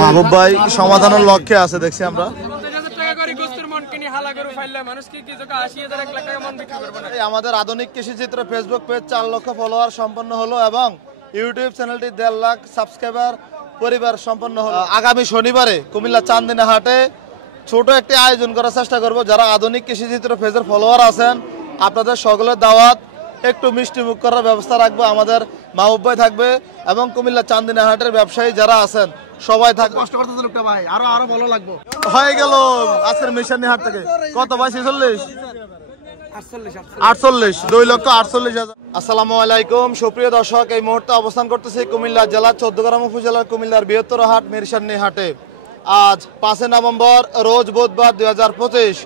মাহবুব ভাই সমাধানের লক্ষ্যে আছে দেখছি আমরা। আমাদের আধুনিক কৃষিচিত্র ফেসবুক পেজ 4 লক্ষ ফলোয়ার সম্পন্ন হলো এবং ইউটিউব চ্যানেলটি 1.5 লাখ সাবস্ক্রাইবার পরিবার সম্পন্ন হলো। আগামী শনিবারে কুমিল্লা চান্দিনা হাটে ছোট একটি আয়োজন করার চেষ্টা করব। যারা আধুনিক কৃষিচিত্র পেজের ফলোয়ার আছেন আপনাদের সকলের দাওয়াত, একটু মিষ্টি মুখ করার ব্যবস্থা রাখবো। আমাদের মাহবুব ভাই থাকবে এবং কুমিল্লা চান্দিনা হাটের ব্যবসায়ী যারা আছেন সবাই থাকবে। কষ্ট করতেছে লোকটা ভাই, আরো ভালো লাগবে। হয়ে গেল আজকের মিশনী হাট থেকে কত ভাই? 46 48 2,48,000। আসসালামু আলাইকুম সুপ্রিয় দর্শক, এই মুহূর্তে অবস্থান করতেছি কুমিল্লা জেলার 14 উপজেলার কুমিল্লার বৃহত্তর হাট মিরসান্নি হাটে। আজ 5 নভেম্বর রোজ বুধবার 2025।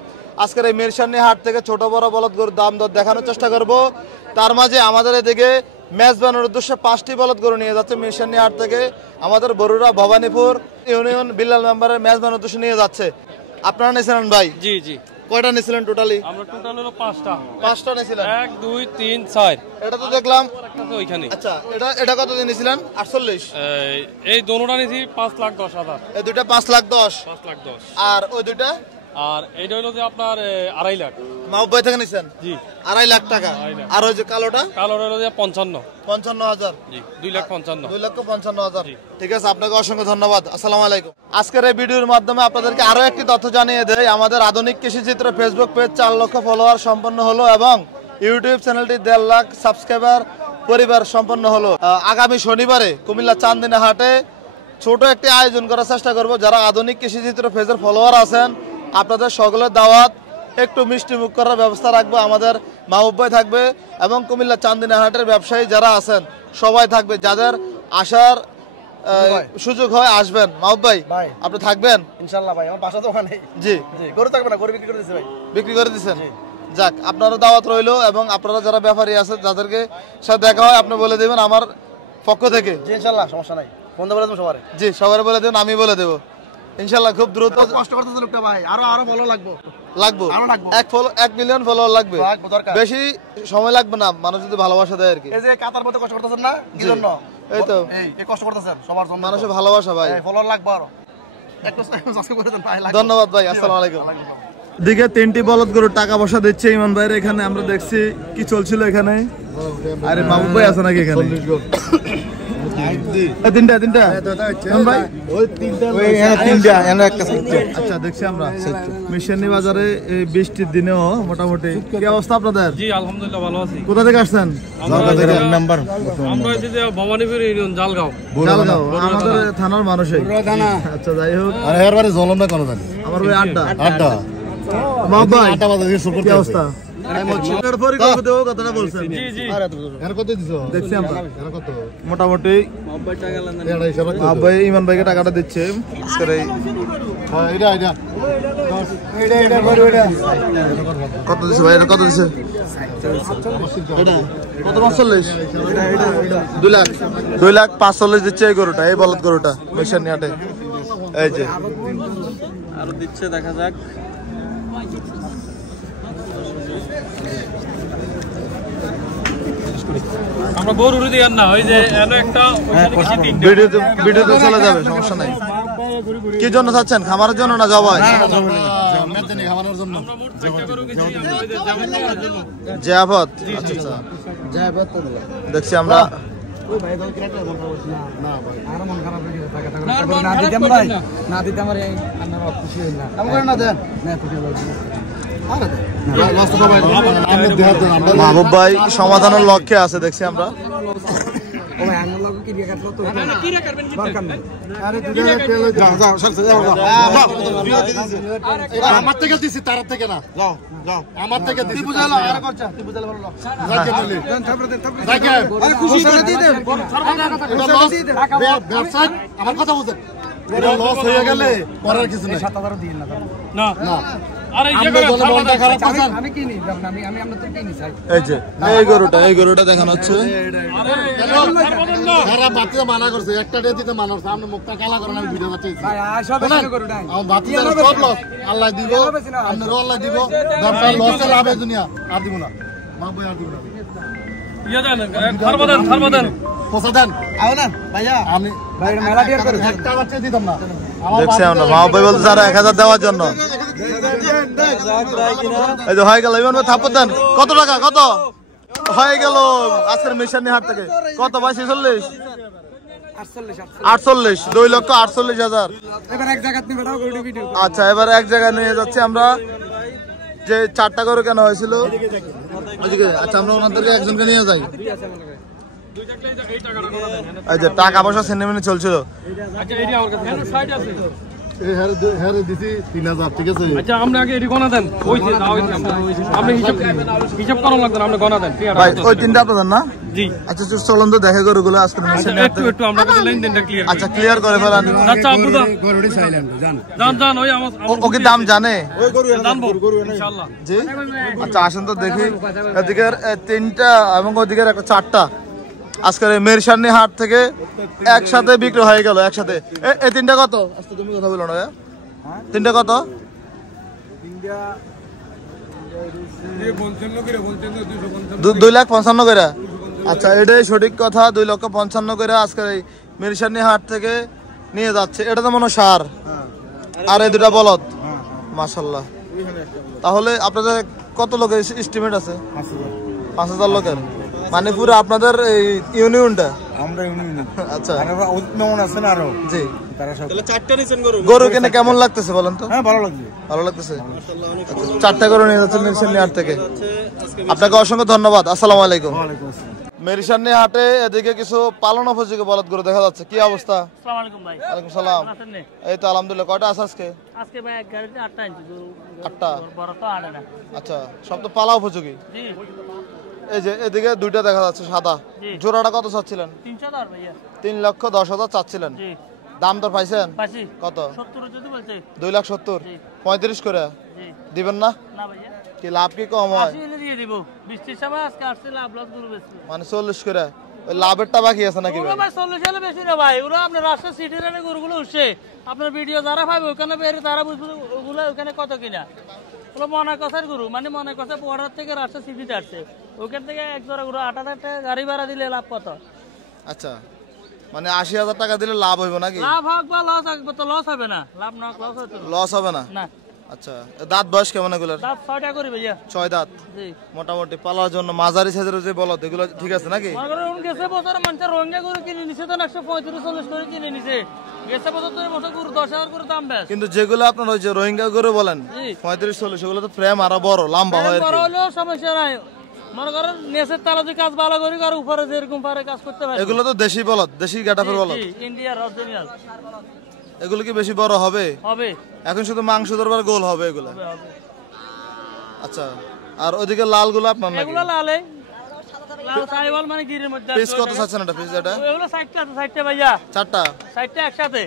আজকের এই মিরসান্নি হাট থেকে ছোট বড় বলদ গরুর দাম দর দেখানোর চেষ্টা করব। তার মাঝে আমাদের এদিকে মেজবানের উদ্দেশ্যে 5টি বলদ গরু নিয়ে যাচ্ছে মিরসান্নি হাট থেকে। আমাদের বরুড়া ভবানীপুর ইউনিয়ন বিল্লাল মেম্বারের মেজবানের উদ্দেশ্যে নিয়ে যাচ্ছে। আপনারা নিয়েছিলেন ভাই? জি জি। কয়টা নিয়েছিলেন টোটালি? আমরা টোটাল হলো 5টা। 5টা নিয়েছিলেন? 1 2 3 4। এটা তো দেখলাম একটা তো ওইখানে। আচ্ছা, এটা কত দিন নিয়েছিলেন? 48। এই দোনোটা নিয়েছি 5,10,000। এই দুইটা 5,10,000। 5,10,000। আর ওই দুইটা? আর এইটা হলো যে আপনার 2.5 লাখ। মাহবুব ভাই থেকে নিছেন? জি। 2.5 লাখ টাকা। আর ওই যে কালোটা? কালোটা হলো যে 55,000। জি, 2,55,000। 2,55,000। ঠিক আছে, আপনাকে অসংখ্য ধন্যবাদ। আসসালামু আলাইকুম। আজকের এই ভিডিওর মাধ্যমে আপনাদেরকে আরো একটি তথ্য জানিয়ে দেই। আমাদের আধুনিক কৃষিচিত্র ফেসবুক পেজ 4 লক্ষ ফলোয়ার সম্পন্ন হলো এবং ইউটিউব চ্যানেলটি 1.5 লাখ সাবস্ক্রাইবার পরিবার সম্পন্ন হলো। আগামী শনিবারে কুমিল্লা চান্দিনা হাটে ছোট একটি আয়োজন করার চেষ্টা করব। যারা আধুনিক কৃষিচিত্র পেজের ফলোয়ার আছেন আপনাদের সকলের দাওয়াত, একটু মিষ্টি মুখ করার ব্যবস্থা রাখবো। আমাদের মাহবুব ভাই থাকবে এবং কুমিল্লা চান্দিনা হাটের ব্যবসায়ী যারা আছেন সবাই থাকবে। যাদের আসার সুযোগ হয় আসবেন। মাহবুব ভাই আপনি থাকবেন ইনশাআল্লাহ ভাই, আমার বাসা তো ওখানে। জি জি, গরু থাকবে না, গরু বিক্রি করে দিয়েছি ভাই। বিক্রি করে দিয়েছেন? যাক, আপনারও দাওয়াত রইলো এবং আপনারা যারা ব্যাপারী আছেন যাদেরকে সাথে দেখা হয় আপনি বলে দেবেন আমার পক্ষ থেকে। জি ইনশাআল্লাহ, সমস্যা নাই। বন্ধ বলে দেবো সবার। জি, সবাই বলে দেবেন, আমি বলে দেবো ইনশাআল্লাহ। খুব দ্রুত কষ্ট করতেছে লোকটা ভাই, আরো ভালো লাগবে। 1 মিলিয়ন ফলোয়ার লাগবে। বেশি সময় লাগবে না, মানুষ যদি ভালোবাসা দেয় আর কি। এই যে কাতার মতো কষ্ট করতেছেন না, কি জন্য? এই তো এই কষ্ট করতেছেন সবার জন্য, মানুষের ভালোবাসা ভাই। ফলোয়ার লাগবে আরো। একটু সাবস্ক্রাইব করে দেন ভাই। ধন্যবাদ ভাই, আসসালামু আলাইকুম। দিকে 3টি বলদ গরু টাকা পয়সা দিচ্ছে ইমান ভাইয়ের এখানে। আমরা দেখছি কি চলছিল এখানে। আরে মাহবুব ভাই আছে নাকি এখানে? তিনটা আচ্ছা, দেখছি আমরা মিশনী বাজারে এই বৃষ্টির দিনেও মোটামুটি কি অবস্থা আপনাদের? জি আলহামদুলিল্লাহ ভালো আছি। কোথা থেকে আসছেন? আমরা হচ্ছে যে ভবানীপুর ইউনিয়ন জালগাঁও। আমাদের থানার মানুষই। আচ্ছা, যাই হোক। জলম না কোনো জানি আমার ওই আড্ডা মাহবুব ভাই কি অবস্থা? মোটামুটি ইমান ভাইকে টাকাটা দিচ্ছে। কত দিচ্ছে ভাই? কত দিচ্ছে? 2,45,000 দিচ্ছে এই গরুটা, এই বলদ গরুটা মিশনী হাটে। এই যে আরো দিচ্ছে, দেখা যাক। আমরা বরুড়ি দিয়ে না, ওই যে একটা ভিডিওতে চলে যাবে, সমস্যা নাই। কি জন্য চাচ্ছেন? খামারের জন্য না জবাই? জিয়াফত। আচ্ছা, দেখছি আমরা মাহবুব ভাই সমাধানের লক্ষ্যে আছে দেখছি আমরা। আমার থেকে দিচ্ছি, তার থেকে না, আমার থেকে আমার কথা বুঝেন। লস হয়ে গেলে করার কিছু নেই। 7,000 দিন না না। এই গরুটা দেখানো হচ্ছে। মানা করছে একটা দিতে মানা করছে। আপনি মুখটা কালা করেন, আমি ভিডিও বাচ্চা আল্লাহ দিব, আপনারও আল্লাহ দিব। ব্যবসায় লসে লাভে দুনিয়া আর দিব না। পোষা দেন ভাইয়া আমি একটা বাচ্চা দিতাম না দেখছি আমরা মাও ভাই বলতে স্যার 1000 দেওয়ার জন্য এই যে হয়ে গেল ইমন ভাই থাপ্পড় দেন কত টাকা কত হয়ে গেল আজকের মিশন হাট থেকে কত ভাই 46 48 2,48,000 এবার এক জায়গা নিয়ে বেড়াও করে ভিডিও আচ্ছা এবার এক জায়গায় নিয়ে যাচ্ছি আমরা যে 4টা করে কেন হয়েছিল ওইদিকে আচ্ছা আমরা ওনাদেরকে একজনকে নিয়ে যাই এই যে টাকা পয়সা সিনেমিনে চলছিল আচ্ছা এটি আমার কাছে সাইড আছে এই হ্যারে দিছি 3000 ঠিক আছে আচ্ছা আমরা আগে এটি গণা দেন ওই যে দাও আপনি হিসাব করা লাগবে আপনি গণা দেন ভাই ওই তিনটা আপনাদের না জি আচ্ছা চলুন তো দেখা করে ওগুলো আজকে একটু আমরা কাছে লেনদেনটা ক্লিয়ার আচ্ছা ক্লিয়ার করে ফেলান আচ্ছা আপু দা গরুড়ি সাইলেন্ট জান জান ওই আমার ওকে দাম জানে জানবো ইনশাআল্লাহ জি আচ্ছা আসেন তো দেখি এদিকের তিনটা এবং ওদিকের একটা 4টা আজকের এই মেরসানি হাট থেকে একসাথে বিক্রি হয়ে গেল একসাথে এই তিনটা কত আজকে তুমি কথা বলো না তিনটা কত দুই লাখ 55 করে আচ্ছা এটাই সঠিক কথা 2,55,000 করে আজকের এই মেরসানি হাট থেকে নিয়ে যাচ্ছে এটা তো মনে সার আর এই দুটা বলদ মাশাআল্লাহ তাহলে আপনাদের কত লোকের এস্টিমেট আছে 5,000 লোকের মানে পুরো আপনাদের এই ইউনিয়নটা আমরা ইউনিয়ন আচ্ছা আমরা উৎমেমন আছে না আরো জি তারা সব গরু কিনে কেমন লাগতেছে বলেন তো হ্যাঁ ভালো লাগছে ভালো লাগতেছে আচ্ছা 4টা গরু নিয়ে যাচ্ছেন মেরিসানি হাট থেকে আপনাকে অসংখ্য ধন্যবাদ আসসালামু আলাইকুম ওয়ালাইকুম আসসালাম মেরিসানি হাটে এদিকে কিছু পালন উপযোগী বলদ গরু দেখা যাচ্ছে কি অবস্থা আসসালামু আলাইকুম ভাই ওয়ালাইকুম সালাম এই তো আলহামদুলিল্লাহ কয়টা আছে আজকে আজকে ভাই এক গাড়িতে 8টা আনছি গরু 8টা বড় তো আড়ে না আচ্ছা সব তো পালা উপযোগী জি এই যে এদিকে দুইটা দেখা যাচ্ছে সাদা জি। জোড়াটা কত চাচ্ছিলেন 310 ভাইয়া 3,10,000 চাচ্ছিলেন জি দাম দর পাইছেন পাইছি কত 70 যদি বলছে 2,70,000 জি 35 করে জি দিবেন না না ভাইয়া কি লাভ কি কম হয় 80 এলে দিয়ে দিব 20 টাকা আজকে আসছে লাভ লাভ গরু বেশি মানে 40 করে ওই লাভেরটা বাকি আছে নাকি ওরা ভাই ভাই 40 এলে বেশি না ভাই ওরা আপনার রাস্তা সিটি রানে গরুগুলো উঠছে আপনার ভিডিও যারা পাবে ওখানে বেরে তারা বুঝবে ওগুলো ওখানে কত কিনা ওগুলো মনে কথার গরু মানে মনে কথা পড়ার থেকে রাস্তা সিটিতে আসছে ওখান থেকে এক জোড়া গরু 8,000 টাকা গাড়ি ভাড়া দিলে লাভ কত আচ্ছা মানে 80,000 টাকা দিলে লাভ হইব নাকি লাভ হোক বা লস হবে তো লস হবে না লাভ না লস হতো লস হবে না না আচ্ছা দাঁত বয়স কেমন এগুলোর দাঁত 6টা করি ভাইয়া 6 দাঁত জি মোটামুটি পালার জন্য মাঝারি সাইজের যে বলদ এগুলো ঠিক আছে নাকি মনে করেন গেছে বছর মানুষের রোহিঙ্গা গরু কিনে নিছে তো 135-40 করে কিনে নিছে গেছে বছর তো বছর গরু 10,000 করে দাম বেশ কিন্তু যেগুলো আপনার ওই যে রোহিঙ্গা গরু বলেন জি 35-40 সেগুলো তো ফ্রেম আরো বড় লম্বা হয় আর বড় কি। হলেও সমস্যা নাই মনে করেন নেসের তালা দিয়ে কাজ ভালো করি আর উপরে যেরকম পারে কাজ করতে পারে এগুলো তো দেশি বলদ দেশি গাটাফের বলদ ইন্ডিয়ার অরিজিনাল এগুলো কি বেশি বড় হবে হবে এখন শুধু মাংস দরবার গোল হবে এগুলো আচ্ছা আর ওইদিকে লাল গুলো আপনার নাকি এগুলো লালে লাল সাইওয়াল মানে গিরের মধ্যে পিস কত চাচ্ছেন এটা পিস এটা এগুলো 60টা ভাইয়া 4টা 60টা একসাথে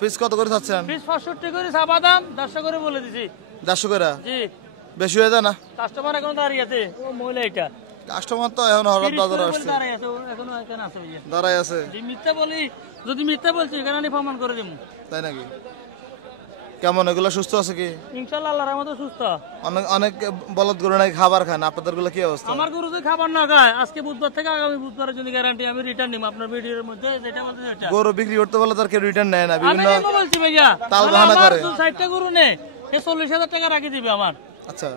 পিস কত করে চাচ্ছেন পিস 65 করে সাবা দাম 100 করে বলে দিছি 150 করে জি বেশি হয়ে যায় না কাস্টমার এখন দাঁড়িয়ে আছে ও মহিলা এটা কাস্টমার তো এখন হঠাৎ বাজার আসছে দাঁড়িয়ে আছে ও এখনো এখানে আছে ভাইয়া দাঁড়াই আছে যদি মিথ্যা বলি যদি মিথ্যা বলছি এখানে আমি প্রমাণ করে দেবো তাই নাকি কেমন এগুলো সুস্থ আছে কি ইনশাআল্লাহ আল্লাহর রহমতে সুস্থ অনেক অনেক বলদ গরু নাকি খাবার খায় না আপনাদের গুলো কি অবস্থা আমার গরু যদি খাবার না খায় আজকে বুধবার থেকে আগামী বুধবারের জন্য গ্যারান্টি আমি রিটার্ন নিব আপনার ভিডিওর মধ্যে যেটা বলতে যেটা গরু বিক্রি করতে বলে তার কেউ রিটার্ন নেয় না আমি বিভিন্ন নেবো বলছি ভাইয়া তাল তাহলে বাহানা আমার করে। 60টা গরু নে এ 40,000 টাকা রাখি দিবে আমার আচ্ছা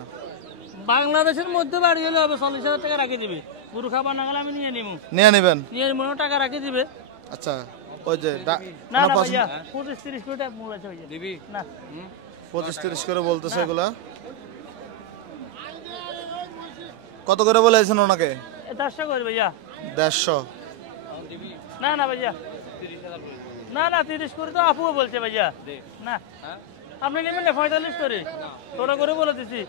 বাংলাদেশের মধ্যে বাড়ি হলে হবে 40,000 টাকা রাখি দিবে গরু খাবার না গেলে আমি নিয়ে নিবো নিয়ে নেবেন নিয়ে মনে টাকা রাখি দিবে আচ্ছা ওই যে না না ভাইয়া 25-30 কোটি টাকা মূল আছে ভাইয়া দিবি না 25-30 করে বলতেছে এগুলা কত করে বলেছেন ওনাকে 100 করে ভাইয়া 150 না না ভাইয়া না না 30 করে তো আপুও বলছে ভাইয়া না আপনি নেবেন না 45 করে তোরা করে বলে দিছি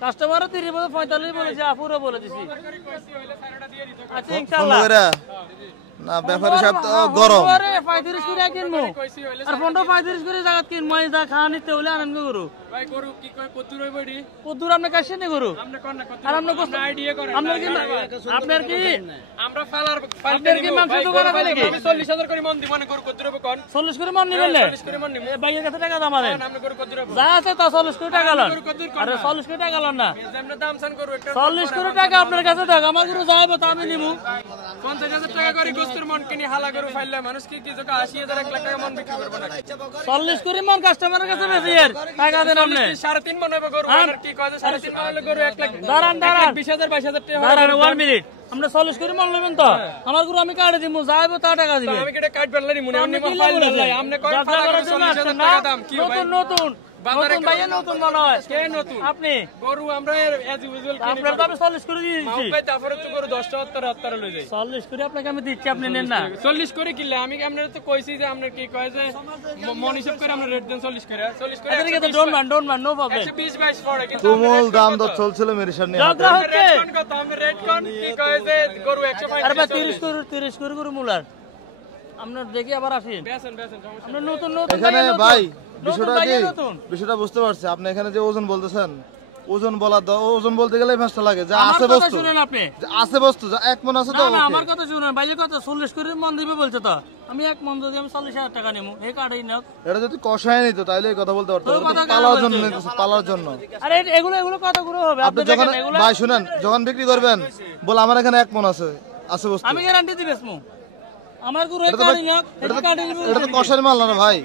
কাস্টমারও 30 বলে 45 বলেছে আপুরও বলে দিছি আচ্ছা ইনশাআল্লাহ করে না ব্যাপারী সাহেব তো গরম আরে 35 করে কিনবো আর 35 করে জায়গা কিনবো এই যা খাওয়া নিতে হলে আনন্দ করু ভাই গরু কি কয় কত রই বডি কদ্দুর আপনি কাছে নে করু আপনি কোন না কত আর আপনি আইডিয়া করেন আপনার কি আমরা ফালার আপনার কি মাংস দোকান আছে নাকি 40,000 করে মন দি মনে গরু কত রইব কোন 40 করে মন নিবেন 40 করে মন নিব ভাইয়ের কাছে টাকা দামারে আপনি গরু কত রইব যা আছে তা 40 করে টাকা লন আরে 40 করে টাকা লন না আমরা দাম সান করব একটা 40 করে টাকা আপনার কাছে থাক আমার গরু যাইবো তা আমি নিবো 50,000 টাকা করে বস্তুর মন কিনে হালা গরু ফাইলে মানুষ কি কি জোকা 80,000 1 লাখ টাকা মন বিক্রি করবে না 40 করে মন কাস্টমারের কাছে বেশি এর টাকা দেন আপনি 3.5 মন হবে গরু আর কি কয় 3.5 মন হলে গরু 1 লাখ দাঁড়ান 20,000 22,000 টাকা দাঁড়ান 1 মিনিট আমরা 40 করে মন নেবেন তো আমার গরু আমি কাটে দিমু যাইবো তা টাকা দিবেন আমি কেটে কাট বেরলাই মনে অন্য ফাইল লাই আমনে কয় ফালা করে 40,000 টাকা দাম কি ভাই নতুন ভাইয়া নতুন মনে হয় কে নতুন আপনি গরু আমরা এজ ইউজুয়াল আপনার তো আমি 40 করে দিয়ে দিচ্ছি ভাই তারপরে তো গরু 10টা 78 লই যাই 40 করে আপনাকে আমি দিচ্ছি আপনি নেন না 40 করে কিনলে আমি আপনারা তো কইছি যে আপনার কি কয় যে মন হিসাব করে আমরা রেট দেন 40 করে এদিকে তো ডোন্ট মান নো প্রবলেম 120 22 পড়ে কিন্তু তুমুল দাম দর চলছিল মেরিশান নিয়ে ঝগড়া হচ্ছে রেট কোন কত আমরা রেট কোন কি কয় যে গরু 105 আরে ভাই 30 করে গরু মুলার আপনার দেখি আবার আসেন বেচেন সমস্যা আমরা নতুন এখানে ভাইয়া ভাই নতুন বিষয়টা কি নতুন বিষয়টা বুঝতে পারছি আপনি এখানে যে ওজন বলতেছেন ওজন ওজন বলতে গেলে ফাঁসটা লাগে যা আমার আছে কথা বস্তু শুনেন আপনি যা আছে বস্তু যা এক মন আছে তো না না ওকে। আমার কথা শুনুন ভাইয়ের কথা 40 করে মন দিবে বলছে তো আমি এক মন যদি আমি 40,000 টাকা নেবো এই কাটাই না এটা যদি কষায় নিত তাইলে এই কথা বলতে পারতো তোর এটা তো কথা কেন পালার জন্য বলছিস? নিতেছে, পালার জন্য আরে এগুলো কতগুলো হবে আপনি আপনি যখন দেখেন এগুলো ভাই শুনেন যখন বিক্রি করবেন বল আমার এখানে এক মন আছে আছে বস্তু আমি গ্যারান্টি দিবেস মু আমার গরু এটা তো কাটি না এটা কাটি দিবে এটা তো কষার মাল না ভাই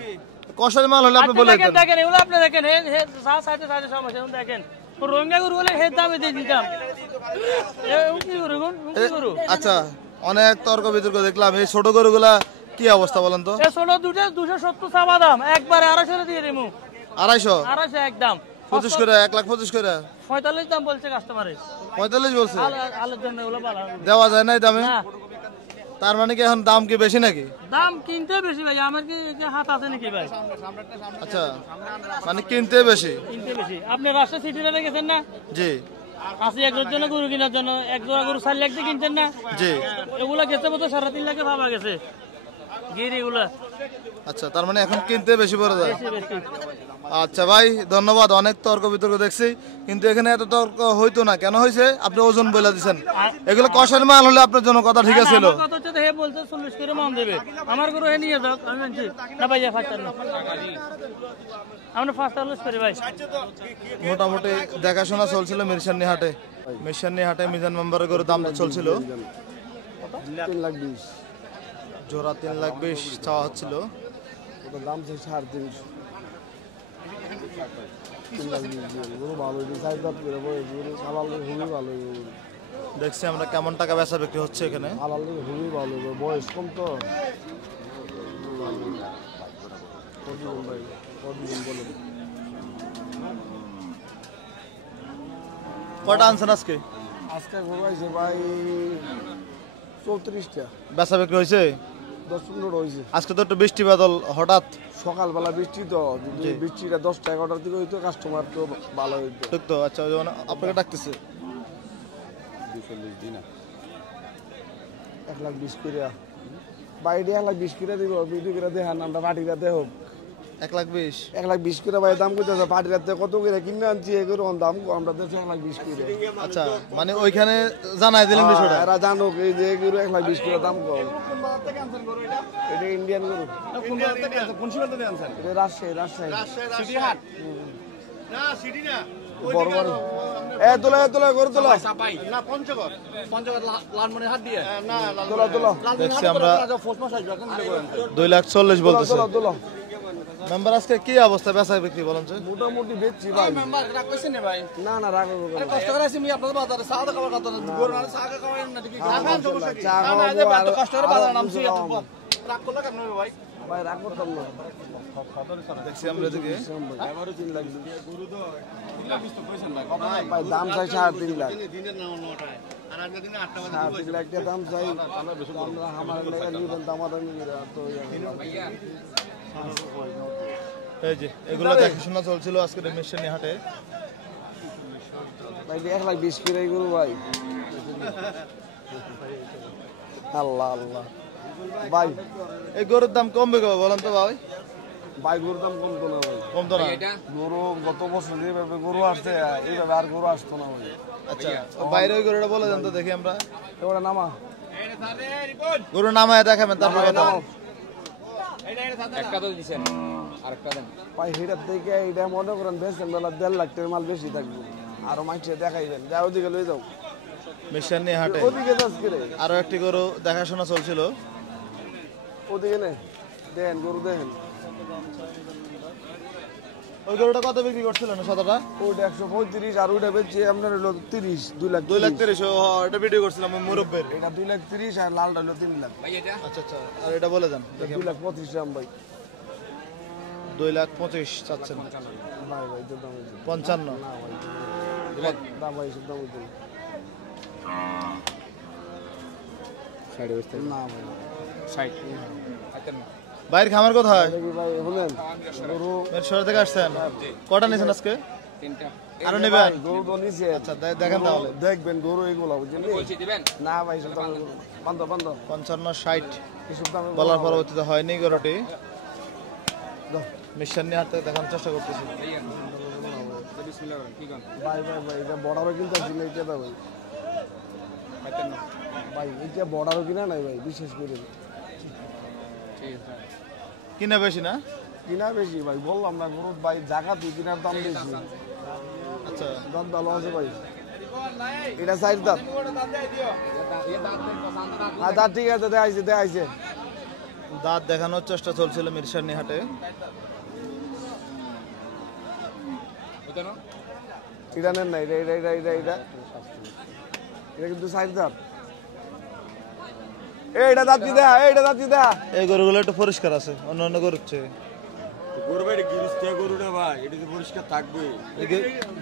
কষার মাল হলে আপনি বলে দিতেন দেখেন এগুলো আপনি দেখেন হে সাইডে সমস্যা দেখেন রোহিঙ্গা গরু হলে হে দামে দিয়ে দিতাম কি গরু আচ্ছা অনেক তর্ক বিতর্ক দেখলাম এই ছোট গরুগুলা কি অবস্থা বলেন তো এ ছোট দুটো 270 চাওয়া দাম একবারে 250 দিয়ে দিমু 250 একদম 25 করে 1,25 করে 45 দাম বলছে কাস্টমারে 45 বলছে আলোর জন্য এগুলো ভালো দেওয়া যায় না এই দামে না তার মানে কি এখন দাম কি বেশি নাকি দাম কিনতে বেশি ভাই আমার কি হাত আছে নাকি ভাই আচ্ছা মানে কিনতে বেশি কিনতে বেশি আপনি রাজশাহী সিটিতে গেছেন না জি আসি একজনের জন্য গরু কেনার জন্য এক জোড়া গরু 4 লাখ দিয়ে কিনছেন না জি এগুলা গেছে মতো 3.5 লাখে ভাবা গেছে গির এগুলা আচ্ছা তার মানে এখন কিনতে বেশি পড়ে যায় বেশি বেশি আচ্ছা ভাই ধন্যবাদ অনেক তর্ক বিতর্ক দেখছি কিন্তু এখানে এত তর্ক হইতো না কেন হয়েছে আপনি ওজন বলে দিচ্ছেন এগুলো কষার মাল হলে আপনার জন্য কথা ঠিক ছিল আমার কথা হচ্ছে হে বলছে 40 করে মান দেবে আমার গরু হে নিয়ে যাও আমি বলছি না ভাই ফাস্টার না আমরা ফাস্টার লস করি ভাই মোটামুটি দেখাশোনা চলছিল মিরসানি হাটে মিজান মেম্বারের গরুর দামটা চলছিল 3,20,000 জোড়া 3,20,000 চাওয়া হচ্ছিল ওটা দাম ছিল 3,500 3,20,000 গরু ভালো হয়েছে সাইড দাঁত করে বয়স গরু হালাল খুবই ভালো গরু দেখছি আমরা কেমন টাকা বেচা বিক্রি হচ্ছে এখানে হালাল খুবই ভালো গরু বয়স কম তো কটা আনছেন আজকে আজকে গরু আছে ভাই 34টা বেচা বিক্রি হয়েছে 10-15 হয়েছে আজকে তো একটু বৃষ্টি বাদল হঠাৎ সকালবেলা বৃষ্টি তো যদি বৃষ্টিটা 10টা-11টার দিকে হইতো কাস্টমার তো ভালো হইতো ঠিক তো আচ্ছা ওই জন্য আপনাকে ডাকতেছে 1,20,000 করে বাইরে 1,20,000 করে দিব ভিডিও করে দেখান আমরা পাটিরা দেহ 1,20,000 1,20,000 করে ভাই দাম কইতেছে পাটিরা কত করে কিনে আনছি এগুলো দাম আমরা দেশে 1,20,000 করে আচ্ছা মানে ওইখানে জানাই দিলেন বিষয়টা এরা জানো এই যে এগুলো 1,20,000 করে দাম কম এটা ইন্ডিয়ান গরু এটা রাজশাহী সিটি হাট না সিটি না বড় বড় তোলা গরু তোলা না পঞ্চগড় লালমনির হাট দিয়ে না তোলা দেখছি আমরা 2,40,000 বলতেছে তোলা মেম্বার আজকে কি অবস্থা বেচা বিক্রি বলেন তো মোটামুটি বেচছি ভাই মেম্বার রাগ কইছেন না ভাই না না রাখো আরে কষ্ট করে আসি আমি আপনাদের বাজারে সাদা খাবার কথা গরু না সাদা খাবার না দেখি চা না কষ্ট করে বাজার নামছি রাগ করলে কেন ভাই ভাই রাগ করতাম না দেখছি আমরা এদিকে এবারও 3 লাখ ভাই দাম চাই 3.5 লাখ দিনের নাও 9টায় আর আজকে দিনে 8টা বাজে 3 লাখ টাকা দাম চাই আমরা আমার লাগা নিবেন দামাদামি করে তো এই যে এগুলো দেখাশোনা চলছিল আজকে মিরসানি হাটে ভাই 1,20,000 করে গরু ভাই আল্লাহ ভাই এই গরুর দাম কমবে কবে বলেন তো ভাই ভাই গরুর দাম কমতো না ভাই কমতো না গরু গত বছর যেভাবে গরু আসছে এইভাবে আর গরু আসতো না ভাই আচ্ছা বাইরে ওই গরুটা বলে দেন তো দেখি আমরা এবারে নামা গরু নামায় দেখাবেন তারপর কথা একটা তো দিবেন আরেকটা দেন ভাই হিটার থেকে এটা মনে করেন বেচেন বেলা 1.5 লাখ টাকার মাল বেশি থাকবে আরো মাইছে দেখাইবেন যাও দিকে লই যাও মিশানি হাটে ওদিকে যাস কে রে আরো একটি গরু দেখাশোনা চলছিল। ওদিকে নে দেন গরু দেন ওই গরুটা কত বিক্রি করছিলেন সাদাটা? ওটা 135 আর ওটা বেচছে আপনার হলো 30 2 লাখ 2,30,000 এটা ভিডিও করছিলাম ওই মুরব্বের। এটা 2 লাখ 30 আর লালটা হলো 3 লাখ আচ্ছা আচ্ছা, আর এটা বলে দেন। 2 লাখ 25 দাম ভাই 2,25,000 চাচ্ছেন? ভাই ভাই তো দাম হইছে 55। না ভাই দাম ভাই সব দাম হইছে সাইডে বসতে না ভাই সাইড বাইরের খামার কোথায়? দেখি ভাই বলেন গরু শহর থেকে আসছেন? কটা নিয়েছেন আজকে? আরো নেবেন? গরু তো নিচে আচ্ছা দেখেন তাহলে। দেখবেন গরু এগুলো বুঝছেন না ভাই সব দাম বন্ধ বন্ধ 55-60 এসব দাম বলার পরবর্তীতে হয়নি গরুটি। মিশানি হাট থেকে দেখানোর চেষ্টা করতেছি। ভাই ভাই ভাই এটা বর্ডারও কিনতে আসছিল এটা দা ভাই ভাই এটা বর্ডারও কিনা নাই ভাই বিশেষ করে কিনা বেশি না? কিনা বেশি ভাই বললাম না গরু ভাই জায়গা তুই কিনার দাম বেশি আচ্ছা দাম ভালো আছে ভাই এটা সাইড দাম আর দাঁত ঠিক আছে দেখাইছে দাঁত দেখানোর চেষ্টা চলছিল মিরসানি হাটে। এটা নেন না এটা এটা এটা এটা এটা এটা কিন্তু সাইড দাম এইটা দাঁত কি দেয়া এইটা দাঁত কি দেয়া এই গরুগুলো একটু পরিষ্কার আছে অন্য অন্য গরুর চেয়ে। গরু ভাই গিরস্তে গরু না ভাই, এটা তো পরিষ্কার থাকবে।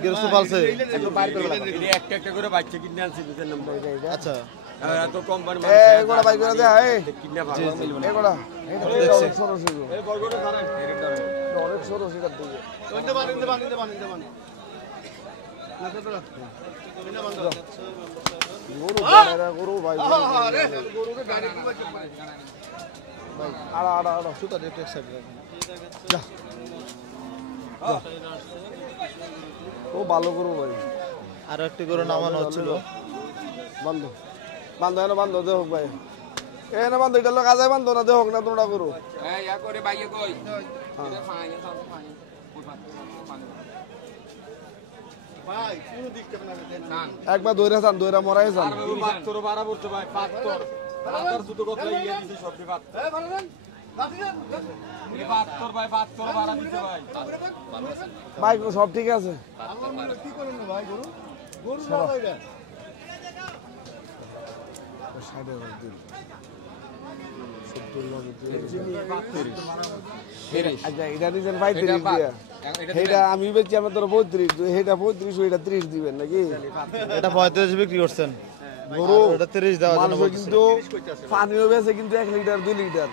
গৃহস্থ পালছে? এটা একটা একটা করে বাচ্চা কিনে আনছে দুধের নাম। আচ্ছা এত কোম্পানি এগুলা ভাই করে দেয়া কিনে ভালো মিলবে না। এগুলা দেখছি। অনেক সরস এগুলো। এই বর্গটা ধরেন অনেক সরস এটার দিকে গরু বানেরা গরু ভাই আড়া আড়া আড়া সুতা দিয়ে একটু এক সাইড রাখেন। ও ভালো গরু ভাই আরো একটি গরু নামানো হচ্ছিল। বন্ধ বান্ধ এনে বান্ধ দেহ ভাই এনে বান্ধ এটা লোক আজায় বান্ধ না দেহ না তোমরা গরু এই ইয়া করে বাইয়ে কই একবার দৌড়ে যান দৌড়া মরাই যান পাত্তর বাড়া পড়ছে ভাই, পাত্তর পাত্তর দুটো কত লাগিয়ে দিছে সবটি পাত্তর। এই পাত্তর ভাই, পাত্তর বাড়া দিছে ভাই। ভাই সব ঠিক আছে আচ্ছা এটা দিচ্ছেন 35 দিয়া এটা আমি বেচছি আমরা তোর 32 এটা 35 ওইটা 30 দিবেন নাকি এটা 35 বিক্রি করছেন? গরু এটা 30 দেওয়ার জন্য মানুষ বলতেছে। কিন্তু পানিও বেছে কিন্তু 1 লিটার 2 লিটার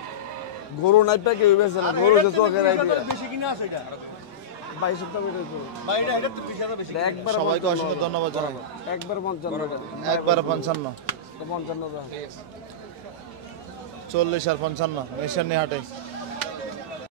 গরু নাই প্যাকে বেছে না গরু যে চোখের আইডিয়া বেশি কিনা আছে এটা 22 সপ্তাহ এটা তো ভাই, এটা তো 20,000 বেশি। একবার সবাইকে অসংখ্য ধন্যবাদ জানাবো। একবার 55 একবার 55, 55 40 আর 55 মিশানি হাটে।